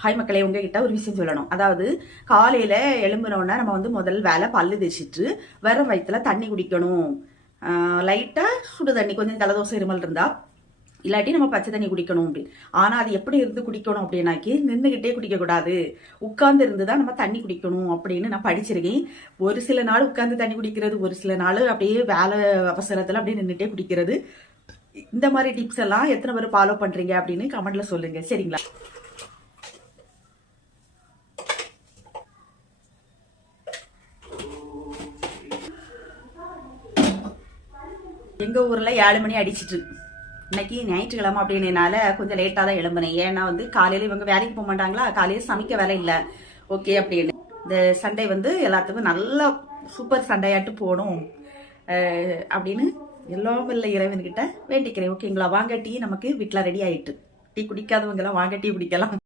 Hi மக்களே, உங்ககிட்ட ஒரு விஷயம் சொல்லணும். அதாவது காலையில எழும்புனோன்னா நம்ம வந்து முதல் வேலை பல்லு தேய்ச்சிட்டு வெறும் வயிற்றுல தண்ணி குடிக்கணும். லைட்டா சுடு தண்ணி, கொஞ்சம் ஜலதோசை இருமல் இருந்தா, இல்லாட்டி நம்ம பச்சை தண்ணி குடிக்கணும் அப்படின்னு. ஆனா அது எப்படி இருந்து குடிக்கணும் அப்படின்னாக்கி நின்றுகிட்டே குடிக்க கூடாது, உட்கார்ந்து இருந்துதான் நம்ம தண்ணி குடிக்கணும் அப்படின்னு நான் படிச்சிருக்கேன். ஒரு சில நாள் உட்கார்ந்து தண்ணி குடிக்கிறது, ஒரு சில நாள் அப்படியே வேலை அவசரத்துல அப்படியே நின்றுட்டே குடிக்கிறது. இந்த மாதிரி டிப்ஸ் எல்லாம் எத்தனை பேர் ஃபாலோ பண்றீங்க அப்படின்னு கமெண்ட்ல சொல்லுங்க, சரிங்களா? எங்க ஊர்ல 7 மணி அடிச்சிட்டு, இன்னைக்கு ஞாயிற்றுக்கிழமை அப்படின்னால கொஞ்சம் லேட்டா தான் எழும்பினேன். ஏன்னா வந்து காலையில இவங்க வேலைக்கு போக மாட்டாங்களா, காலையில சமைக்க வேலை இல்லை ஓகே அப்படின்னு. இந்த சண்டே வந்து எல்லாத்துக்கும் நல்லா சூப்பர் சண்டையாட்டு போகணும் அப்படின்னு எல்லாம் இல்லை இறைவன்கிட்ட வேண்டிக்கிறேன். ஓகேங்களா? வாங்க, டீ நமக்கு வீட்டில் ரெடி ஆயிட்டு. டீ குடிக்காதவங்க எல்லாம் வாங்க டீ குடிக்கலாம்.